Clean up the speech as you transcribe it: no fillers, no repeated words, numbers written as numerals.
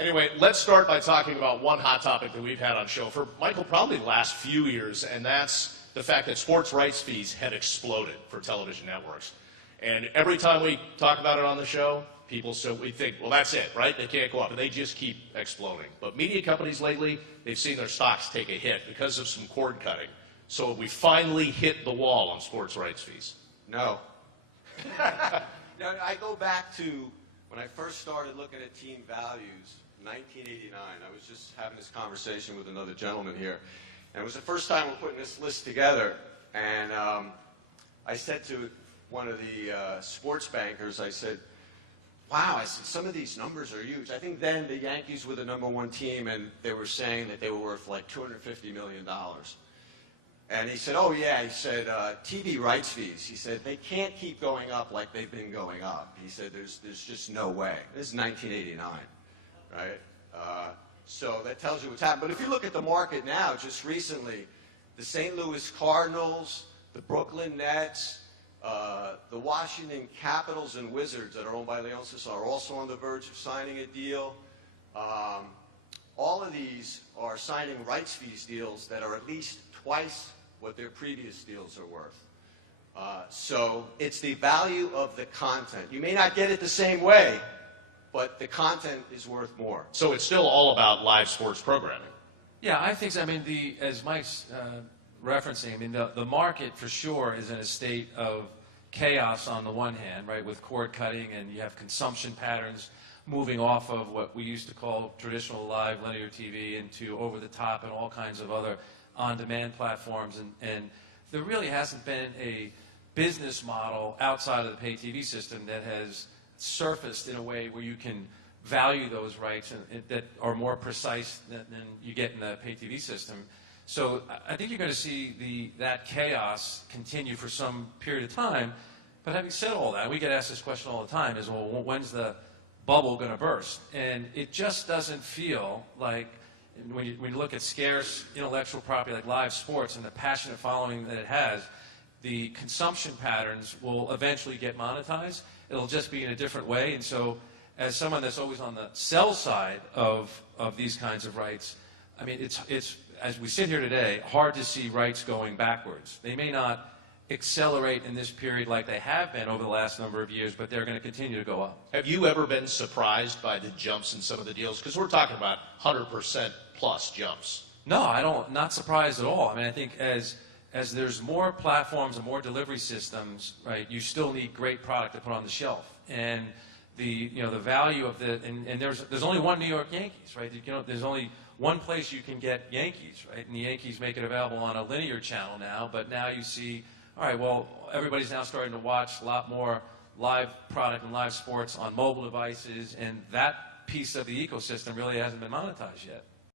Anyway, let's start by talking about one hot topic that we've had on show for, Michael, probably the last few years, and that's the fact that sports rights fees have exploded for television networks. And every time we talk about it on the show, we think, well, that's it, right? They can't go up, and they just keep exploding. But media companies lately, they've seen their stocks take a hit because of some cord cutting. So have we finally hit the wall on sports rights fees? No. No, I go back to when I first started looking at team values, 1989. I was just having this conversation with another gentleman here. And it was the first time we're putting this list together. And I said to one of the sports bankers, I said, wow, I said, some of these numbers are huge. I think then the Yankees were the #1 team, and they were saying that they were worth like $250 million. And he said, oh, yeah, he said, TV rights fees. He said, they can't keep going up like they've been going up. He said, there's just no way. This is 1989, right? So that tells you what's happened. But if you look at the market now, just recently, the St. Louis Cardinals, the Brooklyn Nets, the Washington Capitals and Wizards that are owned by Leonsis are also on the verge of signing a deal. All of these are signing rights fees deals that are at least twice what their previous deals are worth. So it's the value of the content. You may not get it the same way, but the content is worth more. So it's still all about live sports programming. Yeah, I think so. I mean, as Mike's referencing, I mean, the market for sure is in a state of chaos on the one hand, right, with cord cutting, and you have consumption patterns moving off of what we used to call traditional live linear TV into over-the-top and all kinds of other on-demand platforms. And there really hasn't been a business model outside of the pay TV system that has surfaced in a way where you can value those rights and that are more precise than you get in the pay TV system. So I think you're going to see that chaos continue for some period of time. But having said all that, we get asked this question all the time, is, well, when's the bubble going to burst? And it just doesn't feel like, when you look at scarce intellectual property like live sports and the passionate following that it has, the consumption patterns will eventually get monetized. It'll just be in a different way. And so as someone that's always on the sell side of these kinds of rights, I mean, it's as we sit here today, hard to see rights going backwards. They may not accelerate in this period like they have been over the last number of years, but they're going to continue to go up. Have you ever been surprised by the jumps in some of the deals? Because we're talking about 100% plus jumps. No, not surprised at all. I mean, I think as there's more platforms and more delivery systems, right, you still need great product to put on the shelf. And the value of and there's only one New York Yankees, right? There's only one place you can get Yankees, right? And the Yankees make it available on a linear channel now, but now you see, all right, well, everybody's now starting to watch a lot more live product and live sports on mobile devices, and that piece of the ecosystem really hasn't been monetized yet.